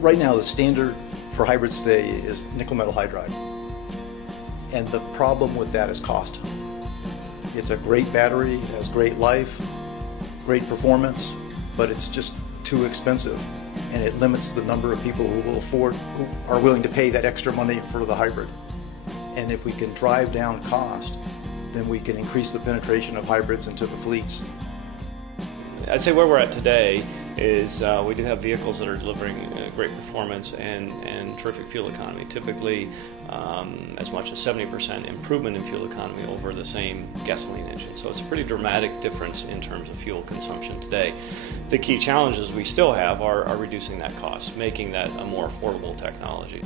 Right now, the standard for hybrids today is nickel metal hydride. And the problem with that is cost. It's a great battery, it has great life, great performance, but it's just too expensive. And it limits the number of people who are willing to pay that extra money for the hybrid. And if we can drive down cost, then we can increase the penetration of hybrids into the fleets. I'd say where we're at today is we do have vehicles that are delivering great performance and terrific fuel economy, typically as much as 70% improvement in fuel economy over the same gasoline engine. So it's a pretty dramatic difference in terms of fuel consumption today. The key challenges we still have are reducing that cost, making that a more affordable technology.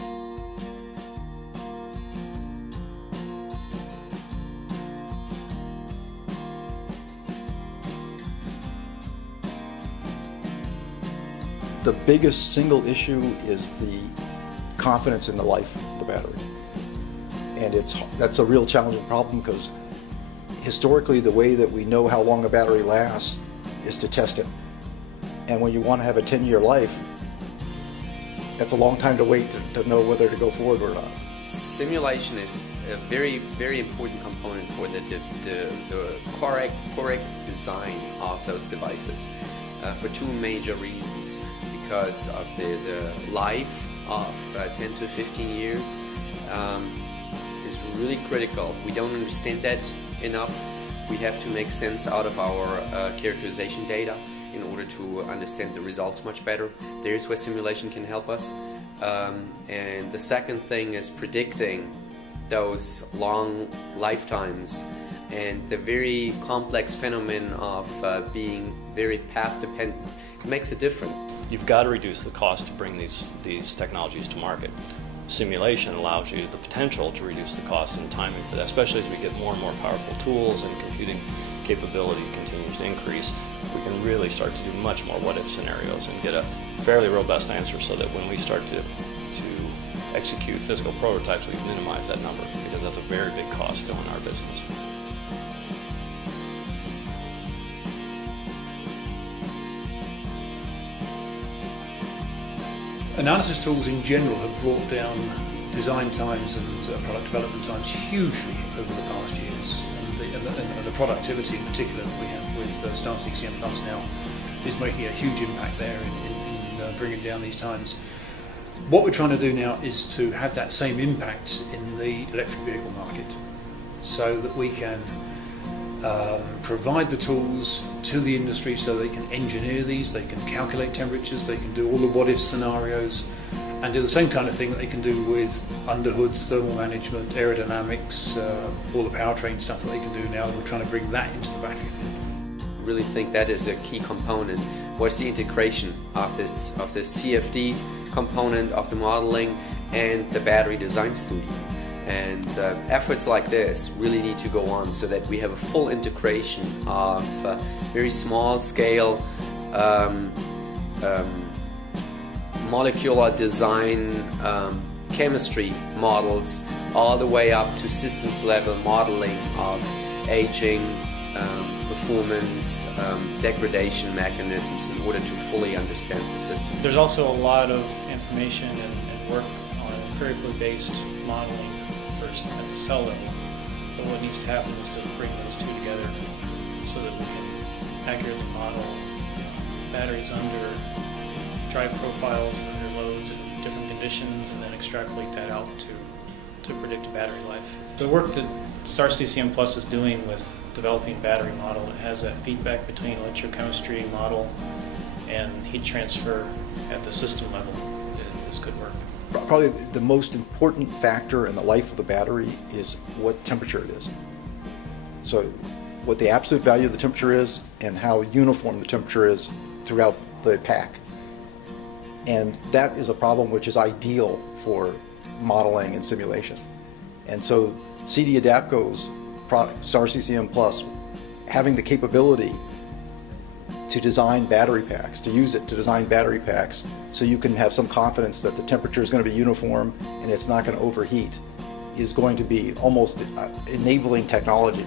The biggest single issue is the confidence in the life of the battery. And that's a real challenging problem because historically the way that we know how long a battery lasts is to test it. And when you want to have a 10-year life, that's a long time to wait to know whether to go forward or not. Simulation is a very, very important component for the correct design of those devices for two major reasons. Because of the life of 10 to 15 years is really critical. We don't understand that enough. We have to make sense out of our characterization data in order to understand the results much better. There's where simulation can help us. And the second thing is predicting those long lifetimes and the very complex phenomenon of being very path dependent. It makes a difference. You've got to reduce the cost to bring these technologies to market. Simulation allows you the potential to reduce the cost and timing for that, especially as we get more and more powerful tools and computing capability continues to increase. We can really start to do much more what-if scenarios and get a fairly robust answer so that when we start to execute physical prototypes, we minimize that number, because that's a very big cost still in our business. Analysis tools in general have brought down design times and product development times hugely over the past years, and the productivity in particular that we have with STAR-CCM Plus now is making a huge impact there in bringing down these times. What we're trying to do now is to have that same impact in the electric vehicle market, so that we can provide the tools to the industry so they can engineer these, they can calculate temperatures, they can do all the what-if scenarios, and do the same kind of thing that they can do with underhoods, thermal management, aerodynamics, all the powertrain stuff that they can do now. We're trying to bring that into the battery field. I really think that is a key component, was the integration of this CFD component of the modeling and the battery design studio. And efforts like this really need to go on so that we have a full integration of very small scale molecular design chemistry models all the way up to systems level modeling of aging, performance, degradation mechanisms in order to fully understand the system. There's also a lot of information and work on empirically based modeling first at the cell level, but what needs to happen is to bring those two together so that we can accurately model batteries under drive profiles and under loads and different conditions, and then extrapolate that out to predict battery life. The work that STAR-CCM Plus is doing with developing battery model that has that feedback between electrochemistry model and heat transfer at the system level is good work. Probably the most important factor in the life of the battery is what temperature it is. So what the absolute value of the temperature is and how uniform the temperature is throughout the pack. And that is a problem which is ideal for modeling and simulation. And so CD Adapco's product, STAR-CCM Plus, having the capability to design battery packs, to use it to design battery packs so you can have some confidence that the temperature is going to be uniform and it's not going to overheat, is going to be almost enabling technology.